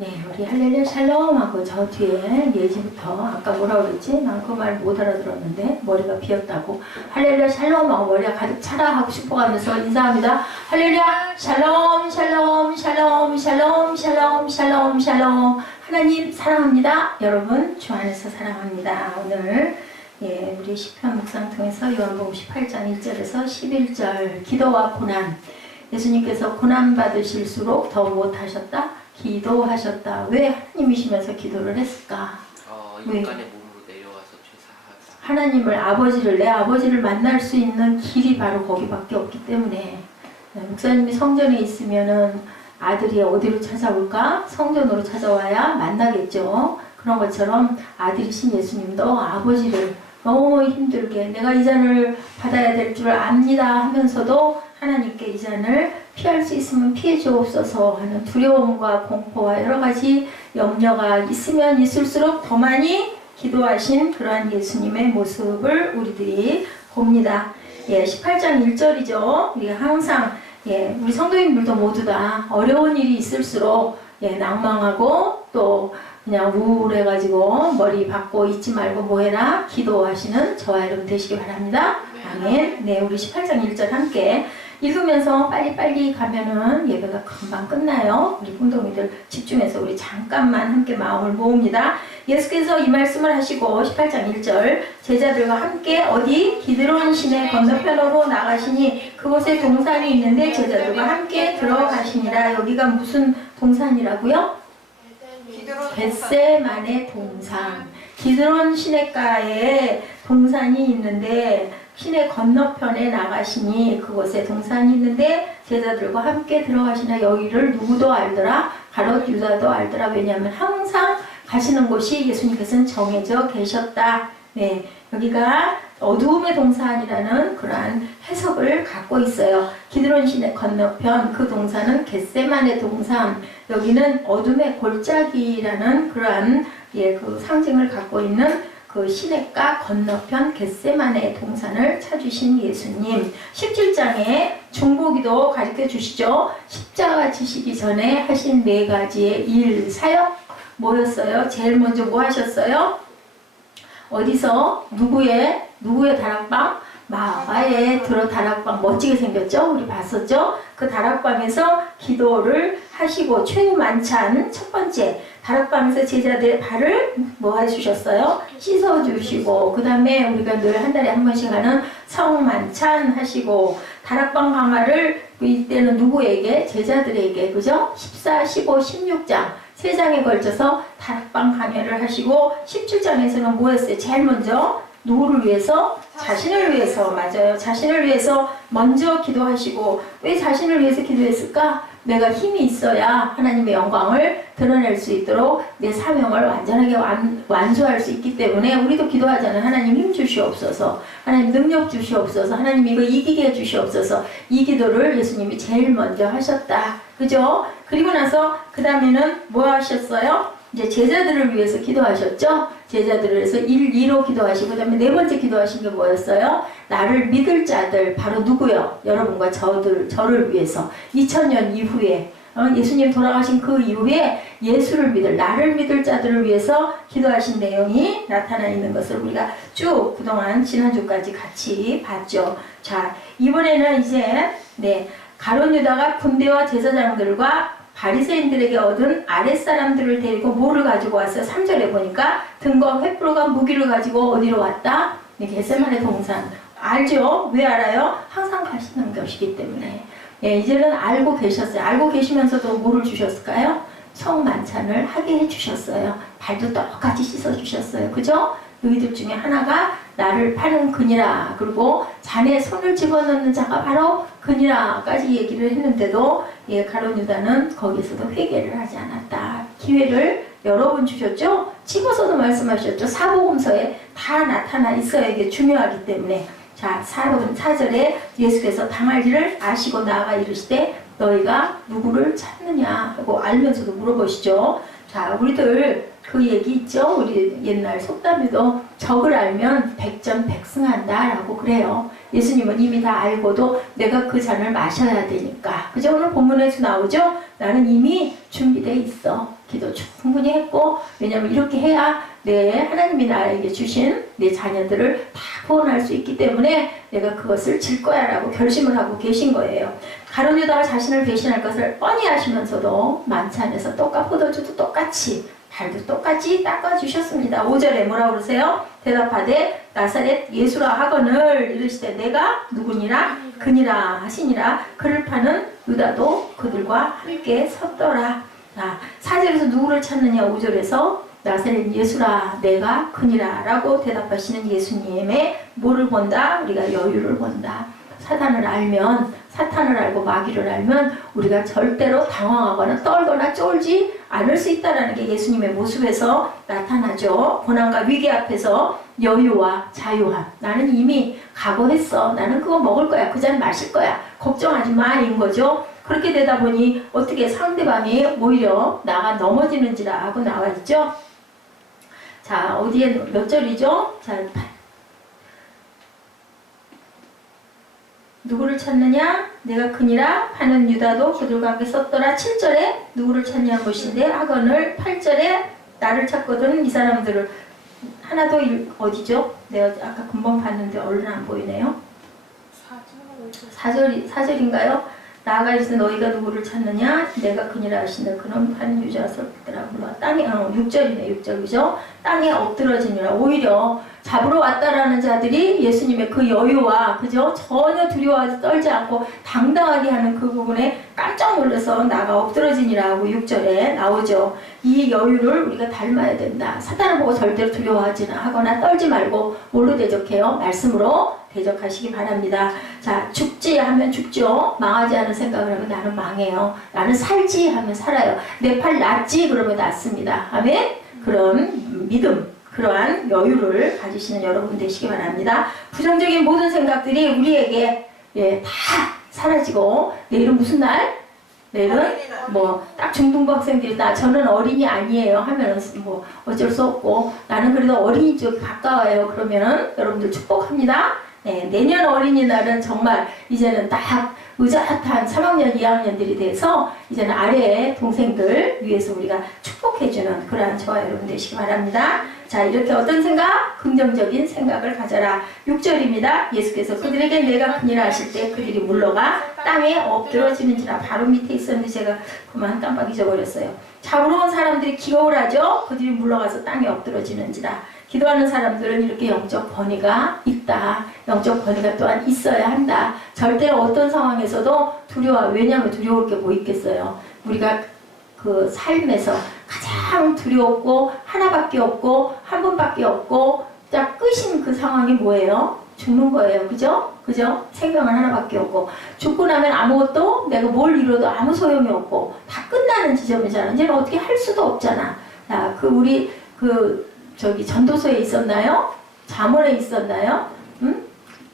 네, 우리 할렐루야 샬롬하고 저 뒤에 예지부터 아까 뭐라고 그랬지? 난 그 말 못 알아들었는데 머리가 비었다고 할렐루야 샬롬하고 머리가 가득 차라 하고 싶어가면서 인사합니다. 할렐루야 샬롬 샬롬 샬롬 샬롬 샬롬 샬롬 샬롬 하나님 사랑합니다. 여러분 주 안에서 사랑합니다. 오늘 우리 시편 묵상 통해서 요한복음 18장 1절에서 11절 기도와 고난 예수님께서 고난 받으실수록 더 못하셨다? 기도하셨다. 왜 하나님이시면서 기도를 했을까? 인간의 몸으로 내려와서 죄사하다. 하나님을 아버지를 내 아버지를 만날 수 있는 길이 바로 거기밖에 없기 때문에 목사님이 성전에 있으면은 아들이 어디로 찾아올까? 성전으로 찾아와야 만나겠죠. 그런 것처럼 아들이신 예수님도 아버지를 너무 힘들게 내가 이 잔을 받아야 될 줄 압니다 하면서도 하나님께 이 잔을 피할 수 있으면 피해 주옵소서 하는 두려움과 공포와 여러 가지 염려가 있으면 있을수록 더 많이 기도하신 그러한 예수님의 모습을 우리들이 봅니다. 18장 1절이죠. 우리가 항상 우리 성도님들도 모두 다 어려운 일이 있을수록 낭망하고 또 그냥 우울해가지고 머리 박고 있지 말고 뭐해라 기도하시는 저와 여러분 되시기 바랍니다. 아멘. 네, 우리 18장 1절 함께 읽으면서 빨리빨리 가면은 예배가 금방 끝나요. 우리 공동이들 집중해서 우리 잠깐만 함께 마음을 모읍니다. 예수께서 이 말씀을 하시고 18장 1절 제자들과 함께 어디 기드론 시내 건너편으로 나가시니 그곳에 동산이 있는데 제자들과 함께 들어가시니라. 여기가 무슨 동산이라고요? 겟세마네 동산. 기드론 시내가에 동산이 있는데 시내 건너편에 나가시니 그곳에 동산이 있는데 제자들과 함께 들어가시나. 여기를 누구도 알더라? 가롯 유다도 알더라. 왜냐하면 항상 가시는 곳이 예수님께서는 정해져 계셨다. 네, 여기가 어두움의 동산이라는 그러한 해석을 갖고 있어요. 기드론 시내 건너편 그 동산은 겟세마네 동산. 여기는 어둠의 골짜기라는 그러한 그 상징을 갖고 있는 그 시냇가 건너편 겟세마네 동산을 찾으신 예수님. 17장에 중보기도 가르쳐 주시죠. 십자가 지시기 전에 하신 4가지의 일, 사역 뭐였어요? 제일 먼저 뭐 하셨어요? 어디서? 누구의 다락방? 마가에 들어 다락방 멋지게 생겼죠? 우리 봤었죠? 그 다락방에서 기도를 하시고 최후 만찬 첫 번째 다락방에서 제자들의 발을 뭐 해주셨어요? 씻어주시고 그 다음에 우리가 늘 한 달에 한 번씩 하는 성만찬 하시고 다락방 강화를 이때는 누구에게? 제자들에게 그죠? 14, 15, 16장 3장에 걸쳐서 다락방 강연을 하시고 17장에서는 뭐 했어요? 제일 먼저 누구를 위해서? 자신을 위해서. 맞아요. 자신을 위해서 먼저 기도하시고 왜 자신을 위해서 기도했을까? 내가 힘이 있어야 하나님의 영광을 드러낼 수 있도록 내 사명을 완전하게 완수할 수 있기 때문에 우리도 기도하잖아요. 하나님 힘 주시옵소서. 하나님 능력 주시옵소서. 하나님 이거 이기게 해주시옵소서. 이 기도를 예수님이 제일 먼저 하셨다. 그죠? 그리고 나서 그 다음에는 뭐 하셨어요? 이제 제자들을 위해서 기도하셨죠? 제자들을 위해서 1, 2로 기도하시고 그 다음에 4번째 기도하신 게 뭐였어요? 나를 믿을 자들 바로 누구요? 여러분과 저를 위해서 2000년 이후에 예수님 돌아가신 그 이후에 예수를 믿을 나를 믿을 자들을 위해서 기도하신 내용이 나타나 있는 것을 우리가 쭉 그동안 지난주까지 같이 봤죠. 자, 이번에는 이제 가룟 유다가 군대와 제사장들과 바리새인들에게 얻은 아랫사람들을 데리고 뭐를 가지고 왔어요? 3절에 보니까 등과 횃불과 무기를 가지고 어디로 왔다? 겟세마네 동산. 알죠? 왜 알아요? 항상 가시는 것이기 때문에. 이제는 알고 계셨어요. 알고 계시면서도 뭐를 주셨을까요? 성만찬을 하게 해주셨어요. 발도 똑같이 씻어주셨어요. 그죠? 너희들 중에 하나가 나를 파는 그니라. 그리고 잔에 손을 집어넣는 자가 바로 그니라까지 얘기를 했는데도 가룟 유다는 거기서도 회개를 하지 않았다. 기회를 여러 번 주셨죠? 집어서도 말씀하셨죠. 사복음서에 다 나타나 있어야 이게 중요하기 때문에. 자, 4절에 예수께서 당할 일을 아시고 나아가 이르시되 너희가 누구를 찾느냐 하고 알면서도 물어보시죠. 자, 우리들 그 얘기 있죠? 우리 옛날 속담에도 적을 알면 백전백승한다 라고 그래요. 예수님은 이미 다 알고도 내가 그 잔을 마셔야 되니까. 그죠? 오늘 본문에서 나오죠? 나는 이미 준비되어 있어. 기도 충분히 했고, 왜냐면 이렇게 해야 하나님이 나에게 주신 내 자녀들을 다 구원할 수 있기 때문에 내가 그것을 질 거야 라고 결심을 하고 계신 거예요. 가룟 유다가 자신을 배신할 것을 뻔히 아시면서도 만찬에서 포도주도 똑같이 발도 똑같이 닦아주셨습니다. 5절에 뭐라고 그러세요? 대답하되 나사렛 예수라 하거늘 이르시되 내가 누구니라 그니라 하시니라. 그를 파는 유다도 그들과 함께 섰더라. 4절에서 누구를 찾느냐, 5절에서 나사렛 예수라 내가 그니라 라고 대답하시는 예수님의 뭐를 본다? 우리가 여유를 본다. 사탄을 알고 마귀를 알면 우리가 절대로 당황하거나 떨거나 쫄지 않을 수 있다는 게 예수님의 모습에서 나타나죠. 고난과 위기 앞에서 여유와 자유함. 나는 이미 각오했어. 나는 그거 먹을 거야. 그 잔 마실 거야. 걱정하지 마인 거죠. 그렇게 되다 보니 어떻게 상대방이 오히려 나가 넘어지는지라 하고 나와 있죠. 자, 어디에 몇 절이죠? 자, 누구를 찾느냐? 내가 그니라 파는 유다도 그들과 함께 섰더라. 7절에 누구를 찾냐는 것인데 하거늘 8절에 나를 찾거든. 이 사람들을 하나도 어디죠? 내가 아까 금방 봤는데 얼른 안 보이네요. 4절인가요? 나아가 이르시되 너희가 누구를 찾느냐? 내가 그니라 하시는 그는 판 유자가 설득더라. 땅에 6절이네. 6절 그죠? 땅에 엎드러지니라. 오히려 잡으러 왔다라는 자들이 예수님의 그 여유와 그죠? 전혀 두려워하지 떨지 않고 당당하게 하는 그 부분에 깜짝 놀라서 나가 엎드러지니라 하고 6절에 나오죠. 이 여유를 우리가 닮아야 된다. 사탄을 보고 절대로 두려워하지나 하거나 떨지 말고 뭘로 대적해요? 말씀으로 대적하시기 바랍니다. 자, 죽지 하면 죽죠. 망하지 않은 생각을 하면 나는 망해요. 나는 살지 하면 살아요. 내 팔 낫지 그러면 낫습니다. 아멘? 그런 믿음, 그러한 여유를 가지시는 여러분 되시기 바랍니다. 부정적인 모든 생각들이 우리에게 다 사라지고, 내일은 무슨 날? 내일은 딱 중등부 학생들이 저는 어린이 아니에요 하면은 어쩔 수 없고, 나는 그래도 어린이 쪽 가까워요 그러면은 여러분들 축복합니다. 내년 어린이날은 정말 이제는 딱 의젓한 3학년 2학년들이 돼서 이제는 아래의 동생들 위해서 우리가 축복해주는 그러한 저와 여러분 되시기 바랍니다. 자, 이렇게 어떤 생각? 긍정적인 생각을 가져라. 6절입니다. 예수께서 그들에게 내가 그니라 하실 때 그들이 물러가 땅에 엎드러지는지라. 바로 밑에 있었는데 제가 그만 깜빡 잊어버렸어요. 잡으러 온 사람들이 기억을 하죠. 그들이 물러가서 땅에 엎드러지는지라. 기도하는 사람들은 이렇게 영적 권위가 있다. 영적 권위가 또한 있어야 한다. 절대로 어떤 상황에서도 왜냐하면 두려울 게 뭐 있겠어요. 우리가 그 삶에서 가장 두려웠고 하나밖에 없고 한 분밖에 없고 딱 끝인 그 상황이 뭐예요? 죽는 거예요. 그죠? 생명은 하나밖에 없고 죽고 나면 아무것도 내가 뭘 이뤄도 아무 소용이 없고 다 끝나는 지점이잖아. 이제는 어떻게 할 수도 없잖아. 자, 우리 전도서에 있었나요? 잠언에 있었나요?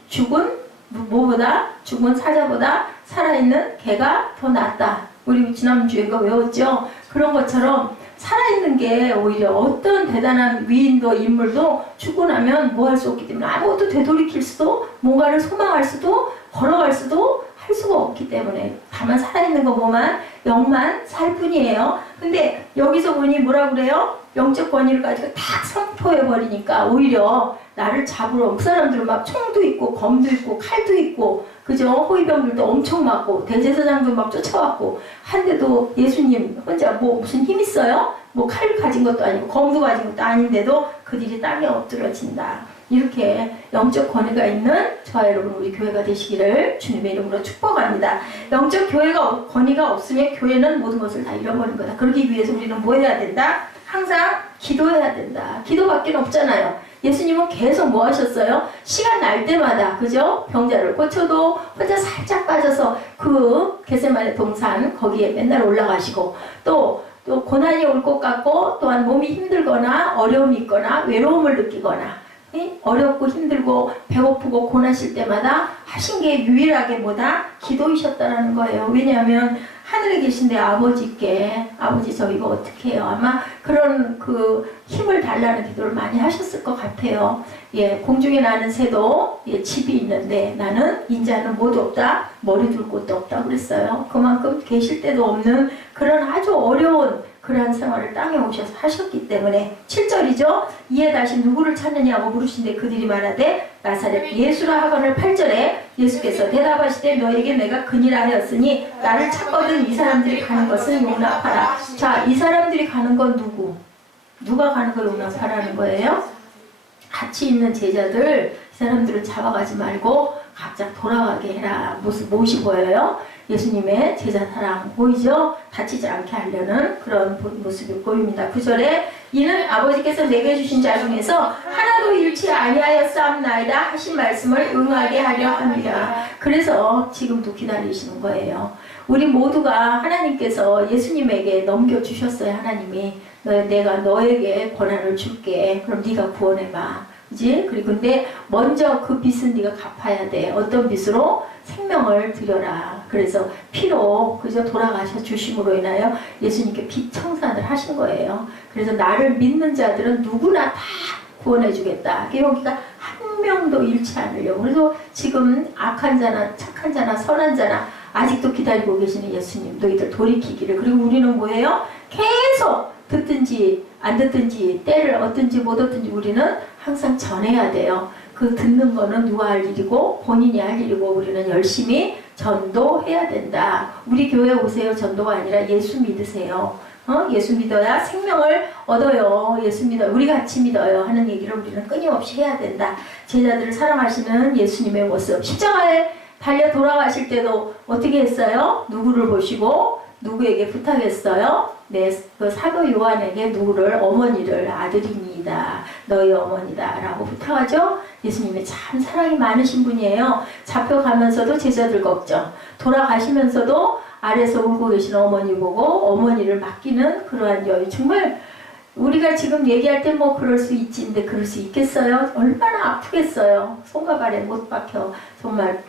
죽은 사자보다 살아있는 개가 더 낫다. 우리 지난주에가 외웠죠? 그런 것처럼 살아있는 게 오히려 어떤 대단한 위인도 인물도 죽고 나면 뭐 할 수 없기 때문에 아무것도 되돌이킬 수도, 뭔가를 소망할 수도, 걸어갈 수도 할 수가 없기 때문에 다만 살아있는 거 보면 영만 살 뿐이에요. 근데 여기서 보니 뭐라 그래요? 영적 권위를 가지고 딱 선포해버리니까 오히려 나를 잡으러 그 사람들은 막 총도 있고 검도 있고 칼도 있고 그죠? 호위병들도 엄청 많고 대제사장도 막 쫓아왔고 한데도 예수님 혼자 무슨 힘 있어요? 칼 가진 것도 아니고 검도 가진 것도 아닌데도 그들이 땅에 엎드러진다. 이렇게 영적 권위가 있는 저와 여러분 우리 교회가 되시기를 주님의 이름으로 축복합니다. 영적 권위가 없으면 교회는 모든 것을 다 잃어버린 거다. 그러기 위해서 우리는 뭐 해야 된다? 항상 기도해야 된다. 기도밖에 없잖아요. 예수님은 계속 뭐 하셨어요? 시간 날 때마다 그죠? 병자를 고쳐도 혼자 살짝 빠져서 그 겟세마네 동산 거기에 맨날 올라가시고 또 고난이 올 것 같고 또한 몸이 힘들거나 어려움이 있거나 외로움을 느끼거나 어렵고 힘들고 배고프고 고나실 때마다 하신 게 유일하게 기도이셨다라는 거예요. 왜냐하면 하늘에 계신데 아버지께 아버지 저 이거 어떻게 해요? 아마 그런 그 힘을 달라는 기도를 많이 하셨을 것 같아요. 예, 공중에 나는 새도 예, 집이 있는데 나는 인자는 못 없다, 머리 둘 곳도 없다 그랬어요. 그만큼 계실 때도 없는 그런 아주 어려운 그러한 생활을 땅에 오셔서 하셨기 때문에 7절이죠. 이에 다시 누구를 찾느냐고 물으신데 그들이 말하되 나사렛 예수라 하거늘 8절에 예수께서 대답하시되 너에게 내가 그니라 하였으니 나를 찾거든 이 사람들이 가는 것은 용납하라. 자, 이 사람들이 가는 건 누구? 누가 가는 걸 용납하라는 거예요? 같이 있는 제자들 이 사람들은 잡아가지 말고 각자 돌아가게 해라. 무엇이 보여요? 예수님의 제자 사랑 보이죠? 다치지 않게 하려는 그런 모습이 보입니다. 9절에 이는 아버지께서 내게 주신 자 중에서 하나도 잃지 아니하였사옵나이다 하신 말씀을 응하게 하려 합니다. 그래서 지금도 기다리시는 거예요. 우리 모두가 하나님께서 예수님에게 넘겨주셨어요. 하나님이 내가 너에게 권한을 줄게. 그럼 네가 구원해봐. 그지? 그리고 근데 먼저 그 빚은 네가 갚아야 돼. 어떤 빚으로? 생명을 드려라. 그래서 피로 그저 돌아가셔 주심으로 인하여 예수님께 빚 청산을 하신 거예요. 그래서 나를 믿는 자들은 누구나 다 구원해 주겠다. 여기가 한 명도 잃지 않으려고. 그래서 지금 악한 자나 착한 자나 선한 자나 아직도 기다리고 계시는 예수님 너희들 돌이키기를. 그리고 우리는 뭐예요? 계속 듣든지 안 듣든지 때를 얻든지 못 얻든지 우리는 항상 전해야 돼요. 그 듣는 거는 누가 할 일이고 본인이 할 일이고 우리는 열심히 전도해야 된다. 우리 교회 오세요. 전도가 아니라 예수 믿으세요. 예수 믿어야 생명을 얻어요. 예수 믿어 우리 같이 믿어요 하는 얘기를 우리는 끊임없이 해야 된다. 제자들을 사랑하시는 예수님의 모습. 십자가에 달려 돌아가실 때도 어떻게 했어요? 누구를 보시고 누구에게 부탁했어요? 네, 그 사도 요한에게 누구를? 어머니를 아들이니이다. 너희 어머니다 라고 부탁하죠. 예수님이 참 사랑이 많으신 분이에요. 잡혀가면서도 제자들 걱정, 돌아가시면서도 아래서 울고 계신 어머니 보고 어머니를 맡기는 그러한 여유. 정말 우리가 지금 얘기할 때 뭐 그럴 수 있지인데 그럴 수 있겠어요? 얼마나 아프겠어요. 손과 발에 못 박혀 정말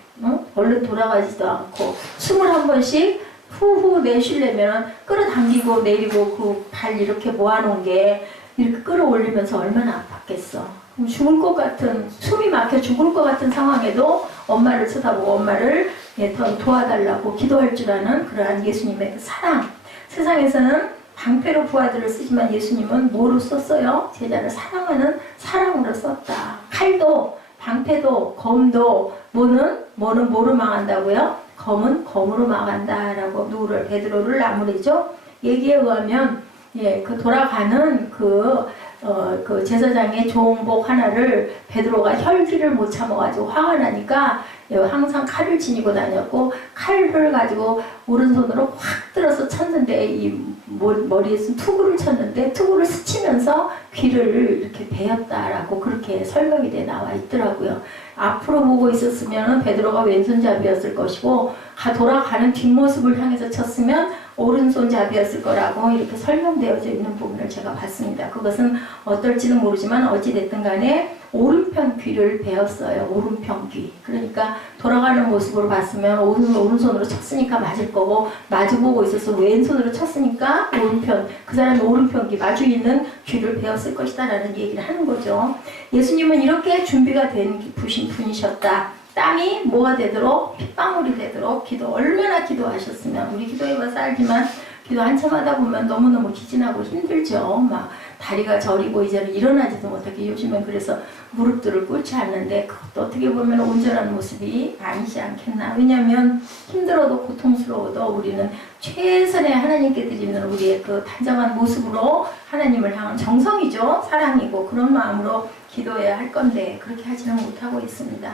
얼른 돌아가지도 않고 21번씩 후후 내쉬려면 끌어당기고 내리고 그 발 이렇게 모아놓은 게 이렇게 끌어올리면서 얼마나 아팠겠어. 죽을 것 같은, 숨이 막혀 죽을 것 같은 상황에도 엄마를 쳐다보고 엄마를 더 도와달라고 기도할 줄 아는 그러한 예수님의 그 사랑. 세상에서는 방패로 부하들을 쓰지만 예수님은 뭐로 썼어요? 제자를 사랑하는 사랑으로 썼다. 칼도 방패도 검도 뭐는 뭐로 망한다고요? 검은 검으로 망한다라고 누구를? 베드로를 나무래죠. 얘기에 의하면 그 돌아가는 그 제사장의 종복 하나를 베드로가 혈기를 못 참아가지고 화가 나니까 항상 칼을 지니고 다녔고 칼을 가지고 오른손으로 확 들어서 쳤는데 이 머리에 투구를 쳤는데 투구를 스치면서 귀를 이렇게 베었다라고 그렇게 설명이 돼 나와 있더라고요. 앞으로 보고 있었으면 베드로가 왼손잡이였을 것이고 돌아가는 뒷모습을 향해서 쳤으면 오른손잡이였을 거라고 이렇게 설명되어져 있는 부분을 제가 봤습니다. 그것은 어떨지는 모르지만 어찌됐든 간에 오른편 귀를 베었어요. 오른편 귀. 그러니까 돌아가는 모습으로 봤으면 오른손으로 쳤으니까 맞을 거고 마주보고 있어서 왼손으로 쳤으니까 오른편, 그 사람이 오른편 귀, 마주 있는 귀를 베었을 것이다 라는 얘기를 하는 거죠. 예수님은 이렇게 준비가 된 깊으신 분이셨다. 땀이 뭐가 되도록, 핏방울이 되도록 얼마나 기도하셨으면. 우리 기도해봐서 알지만 기도 한참 하다 보면 너무너무 기진하고 힘들죠. 막 다리가 저리고 이제는 일어나지도 못하게 요즘엔 그래서 무릎들을 꿇지 않는데 그것도 어떻게 보면 온전한 모습이 아니지 않겠나. 왜냐하면 힘들어도 고통스러워도 우리는 최선의 하나님께 드리는 우리의 그 단정한 모습으로 하나님을 향한 정성이죠. 사랑이고 그런 마음으로 기도해야 할 건데 그렇게 하지는 못하고 있습니다.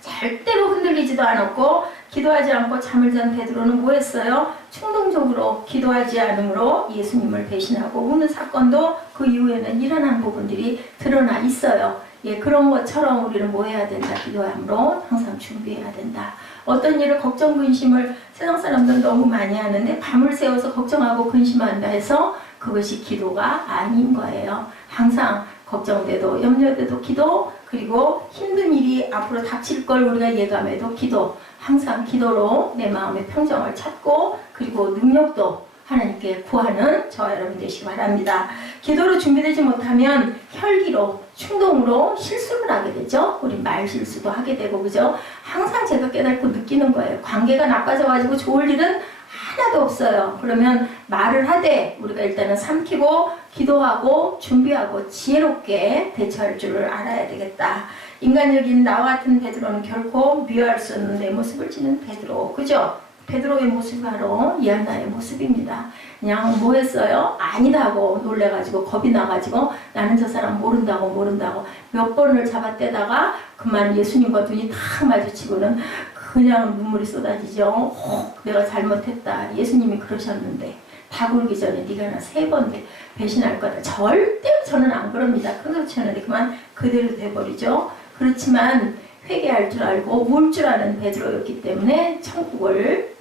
절대로 흔들리지도 않았고 기도하지 않고 잠을 잔 베드로는 뭐 했어요? 충동적으로 기도하지 않으므로 예수님을 배신하고 우는 사건도 그 이후에는 일어난 부분들이 드러나 있어요. 그런 것처럼 우리는 뭐 해야 된다? 기도함으로 항상 준비해야 된다. 어떤 일을 걱정 근심을 세상 사람들은 너무 많이 하는데 밤을 새워서 걱정하고 근심한다 해서 그것이 기도가 아닌 거예요. 항상 걱정돼도 염려돼도 기도, 그리고 힘든 일이 앞으로 닥칠 걸 우리가 예감해도 기도. 항상 기도로 내 마음의 평정을 찾고 그 그리고 능력도 하나님께 구하는 저와 여러분 되시기 바랍니다. 기도로 준비되지 못하면 혈기로 충동으로 실수를 하게 되죠. 우리 말 실수도 하게 되고 그죠? 항상 제가 깨닫고 느끼는 거예요. 관계가 나빠져가지고 좋을 일은 하나도 없어요. 그러면 말을 하되 우리가 일단은 삼키고 기도하고 준비하고 지혜롭게 대처할 줄을 알아야 되겠다. 인간적인 나와 같은 베드로는 결코 미워할 수 없는 내 모습을 지닌 베드로, 그죠? 베드로의 모습이 바로 이한나의 모습입니다. 그냥 뭐 했어요? 아니다 하고 놀래가지고 겁이 나가지고 나는 저 사람 모른다고 몇 번을 잡아떼다가 그만 예수님과 눈이 탁 마주치고는 그냥 눈물이 쏟아지죠. 내가 잘못했다. 예수님이 그러셨는데 다 굴기 전에 네가 나 3번 배신할 거다. 절대로 저는 안 그럽니다. 큰 소리 쳤는데 그만 그대로 돼버리죠. 그렇지만 회개할 줄 알고 울 줄 아는 베드로였기 때문에 천국을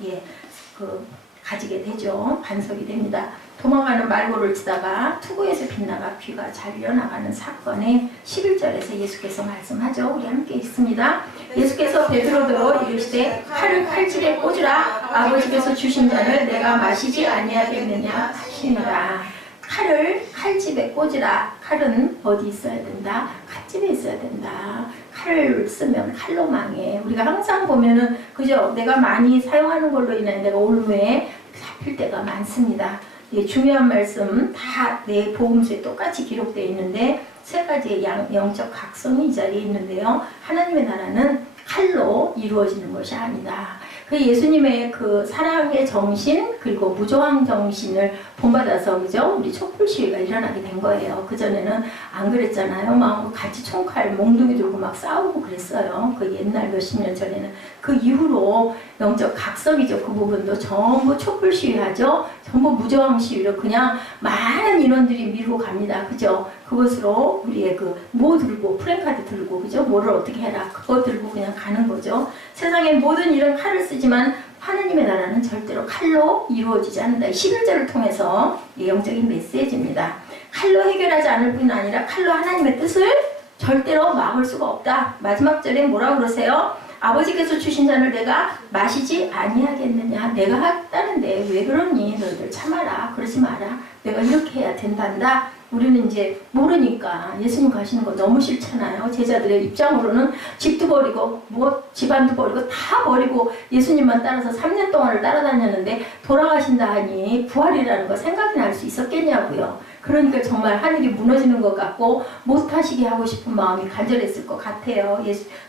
가지게 되죠. 반석이 됩니다. 도망가는 말고를 치다가 투구에서 빗나가 귀가 잘려나가는 사건의 11절에서 예수께서 말씀하죠. 우리 함께 있습니다. 예수께서 베드로도 이르시되 칼을 칼집에 꽂으라. 아버지께서 주신 잔을 내가 마시지 아니하겠느냐 하시니라. 칼을 칼집에 꽂으라. 칼은 어디 있어야 된다? 칼집에 있어야 된다. 칼을 쓰면 칼로 망해. 우리가 항상 보면은 그죠? 내가 많이 사용하는 걸로 인해 내가 올무에 잡힐 때가 많습니다. 예, 중요한 말씀 다 내 보험서에 똑같이 기록되어 있는데 3가지의 영적 각성이 이 자리에 있는데요. 하나님의 나라는 칼로 이루어지는 것이 아니다. 그 예수님의 그 사랑의 정신 그리고 무조항 정신을 본받아서 그죠? 우리 촛불 시위가 일어나게 된 거예요. 그전에는 안 그랬잖아요. 막 같이 총칼 몽둥이 들고 막 싸우고 그랬어요. 그 옛날 몇십 년 전에는. 그 이후로 영적 각성이죠. 그 부분도 전부 촛불 시위하죠. 전부 무저항 시위로 그냥 많은 인원들이 밀고 갑니다. 그죠? 그것으로 우리의 뭐 들고 프랭카드 들고 그죠? 뭐를 어떻게 해라 그거 들고 그냥 가는 거죠. 세상의 모든 일은 칼을 쓰지만 하나님의 나라는 절대로 칼로 이루어지지 않는다. 11절을 통해서 영적인 메시지입니다. 칼로 해결하지 않을 뿐 아니라 칼로 하나님의 뜻을 절대로 막을 수가 없다. 마지막 절에 뭐라고 그러세요? 아버지께서 주신 잔을 내가 마시지 아니하겠느냐. 내가 했다는데 왜 그러니? 너희들 참아라. 그러지 마라. 내가 이렇게 해야 된단다. 우리는 이제 모르니까 예수님 가시는 거 너무 싫잖아요. 제자들의 입장으로는 집도 버리고 뭐 집안도 버리고 다 버리고 예수님만 따라서 3년 동안을 따라다녔는데 돌아가신다 하니 부활이라는 거 생각이 날 수 있었겠냐고요. 그러니까 정말 하늘이 무너지는 것 같고 못하시게 하고 싶은 마음이 간절했을 것 같아요.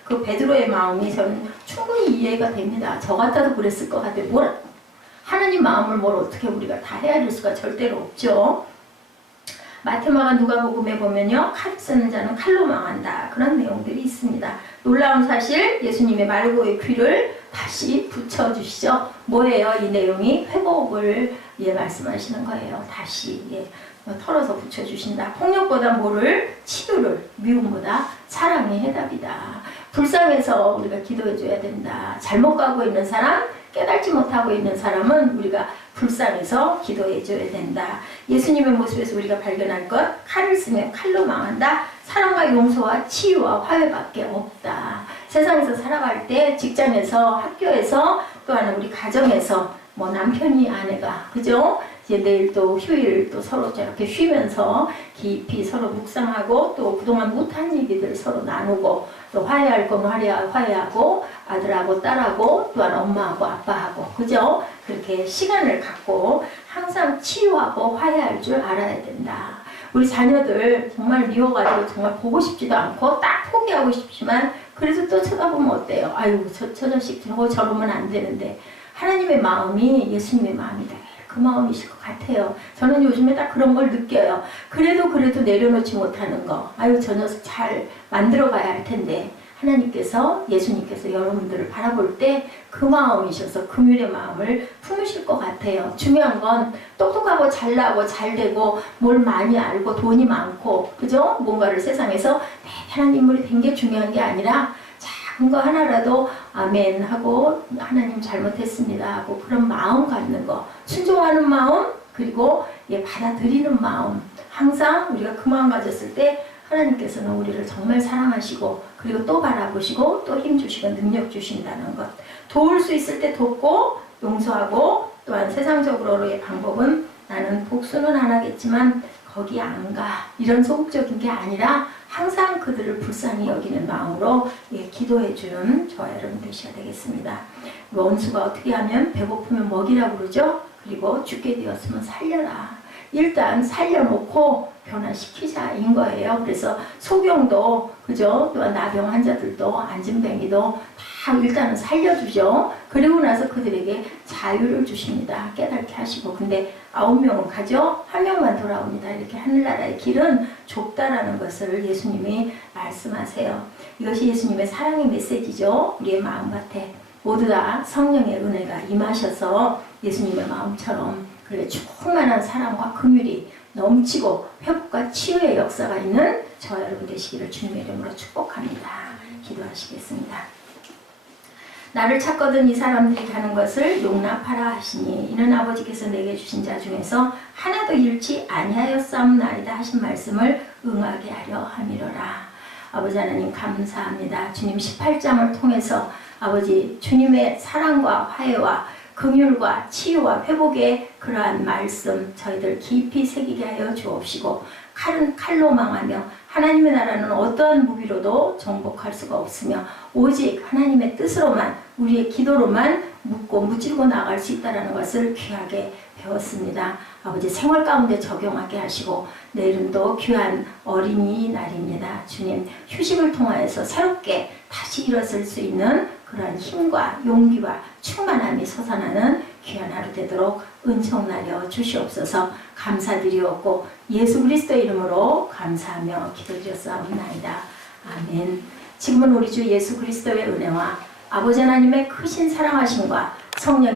그 베드로의 마음이 저는 충분히 이해가 됩니다. 저 같아도 그랬을 것 같아요. 하나님 마음을 뭘 어떻게 우리가 다 헤아릴 수가 절대로 없죠. 마테마가 누가복음에 보면요. 칼 쓰는 자는 칼로 망한다. 그런 내용들이 있습니다. 놀라운 사실 예수님의 말고의 귀를 다시 붙여주시죠. 뭐예요? 이 내용이 회복을 말씀하시는 거예요. 다시 털어서 붙여주신다. 폭력보다 뭐를? 치료를. 미움보다 사랑의 해답이다. 불쌍해서 우리가 기도해줘야 된다. 잘못 가고 있는 사람, 깨닫지 못하고 있는 사람은 우리가 불쌍해서 기도해줘야 된다. 예수님의 모습에서 우리가 발견할 것, 칼을 쓰면 칼로 망한다. 사랑과 용서와 치유와 화해밖에 없다. 세상에서 살아갈 때 직장에서 학교에서 또 하나 우리 가정에서 뭐 남편이 아내가 그죠? 이제 내일 또 휴일 또 서로 저렇게 쉬면서 깊이 서로 묵상하고 또 그동안 못한 얘기들 서로 나누고 또 화해할 건 화해하고 아들하고 딸하고 또한 엄마하고 아빠하고 그죠? 그렇게 시간을 갖고 항상 치유하고 화해할 줄 알아야 된다. 우리 자녀들 정말 미워가지고 정말 보고 싶지도 않고 딱 포기하고 싶지만 그래도 또 쳐다보면 어때요? 아유 저 자식 저러면 안 되는데 하나님의 마음이 예수님의 마음이다. 그 마음이실 것 같아요. 저는 요즘에 딱 그런 걸 느껴요. 그래도 내려놓지 못하는 거. 아유 저 녀석 잘 만들어 가야 할 텐데 하나님께서 예수님께서 여러분들을 바라볼 때 그 마음이셔서 금율의 마음을 품으실 것 같아요. 중요한 건 똑똑하고 잘나고 잘되고 뭘 많이 알고 돈이 많고 그죠? 뭔가를 세상에서 대단한 인물이 된 게 중요한 게 아니라 작은 거 하나라도 아멘 하고 하나님 잘못했습니다 하고 그런 마음 갖는 거 순종하는 마음 그리고 받아들이는 마음 항상 우리가 그 마음 가졌을 때 하나님께서는 우리를 정말 사랑하시고 그리고 또 바라보시고 또 힘주시고 능력 주신다는 것 도울 수 있을 때 돕고 용서하고 또한 세상적으로의 방법은 나는 복수는 안 하겠지만 거기 안 가. 이런 소극적인 게 아니라 항상 그들을 불쌍히 여기는 마음으로 기도해 주는 저와 여러분 되셔야 되겠습니다. 원수가 어떻게 하면 배고프면 먹이라고 그러죠? 그리고 죽게 되었으면 살려라. 일단 살려놓고 변화시키자인 거예요. 그래서 소경도 그죠? 또한 나병 환자들도 안진뱅이도 다 일단은 살려주죠. 그리고 나서 그들에게 자유를 주십니다. 깨닫게 하시고. 근데 9명은 가죠? 1명만 돌아옵니다. 이렇게 하늘나라의 길은 좁다라는 것을 예수님이 말씀하세요. 이것이 예수님의 사랑의 메시지죠. 우리의 마음밭에 모두 다 성령의 은혜가 임하셔서 예수님의 마음처럼 그래 충만한 사랑과 긍휼이 넘치고 회복과 치유의 역사가 있는 저와 여러분 되시기를 주님의 이름으로 축복합니다. 기도하시겠습니다. 나를 찾거든 이 사람들이 가는 것을 용납하라 하시니 이는 아버지께서 내게 주신 자 중에서 하나도 잃지 아니하였사옵나이다 하신 말씀을 응하게 하려 함이로라. 아버지 하나님 감사합니다. 주님 18장을 통해서 아버지 주님의 사랑과 화해와 긍휼과 치유와 회복의 그러한 말씀 저희들 깊이 새기게 하여 주옵시고 칼은 칼로 망하며 하나님의 나라는 어떠한 무기로도 정복할 수가 없으며 오직 하나님의 뜻으로만 우리의 기도로만 묻고 무찌르고 나갈 수 있다는 것을 귀하게 배웠습니다. 아버지 생활 가운데 적용하게 하시고 내일은 또 귀한 어린이날입니다. 주님 휴식을 통하여서 새롭게 다시 일어설 수 있는 그러한 힘과 용기와 충만함이 솟아나는 귀한 하루 되도록 은총나려 주시옵소서. 감사드리옵고 예수 그리스도의 이름으로 감사하며 기도드렸사옵나이다. 아멘. 지금은 우리 주 예수 그리스도의 은혜와 아버지 하나님의 크신 사랑하심과 성령